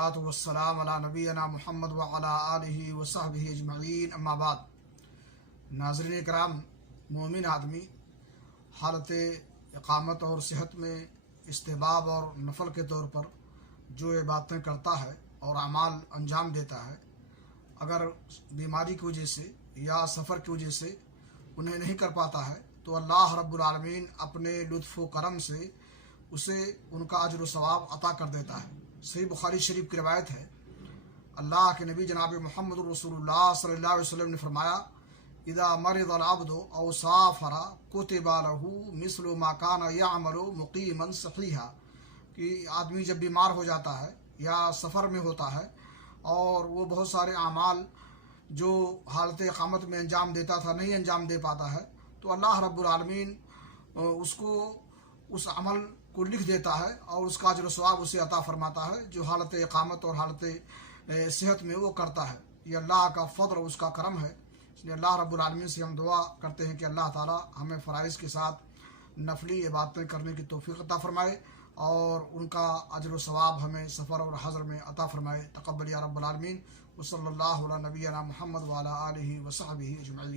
والصلاة والسلام علی نبینا محمد وعلی آلہ وصحبہ اجمعین، اما بعد۔ ناظرین کرام، مومن آدمی حالت اقامت اور صحت میں استحباب اور نفل کے طور پر جو عبادتیں کرتا ہے اور اعمال انجام دیتا ہے، اگر بیماری کی وجہ سے یا سفر کی وجہ سے انہیں نہیں کر پاتا ہے تو اللہ رب العالمین اپنے لطف و کرم سے اسے ان کا اجر و ثواب عطا کر دیتا ہے۔ صحیح بخاری شریف کی روایت ہے، اللہ کے نبی جناب محمد رسول اللہ صلی اللہ علیہ وسلم نے فرمایا، اذا مرض العبد او سافر کتب له مثل ما كان يعمل مقیما صحیحا، کہ آدمی جب بیمار ہو جاتا ہے یا سفر میں ہوتا ہے اور وہ بہت سارے اعمال جو حالت اقامت میں انجام دیتا تھا نہیں انجام دے پاتا ہے، تو اللہ رب العالمین اس کو اس عمل کو لکھ دیتا ہے اور اس کا اجر و ثواب اسے عطا فرماتا ہے جو حالت اقامت اور حالت صحت میں وہ کرتا ہے۔ یہ اللہ کا فضل اور اس کا کرم ہے۔ اس لیے اللہ رب العالمین سے ہم دعا کرتے ہیں کہ اللہ تعالی ہمیں فرائض کے ساتھ نفلی عبادتیں کرنے کی توفیق عطا فرمائے اور ان کا اجر و ثواب ہمیں سفر اور حضر میں عطا فرمائے۔ تقبل یا رب العالمین۔ وصلی اللہ علی نبینا محمد وعلی آلہ وصحبہ اجمعین۔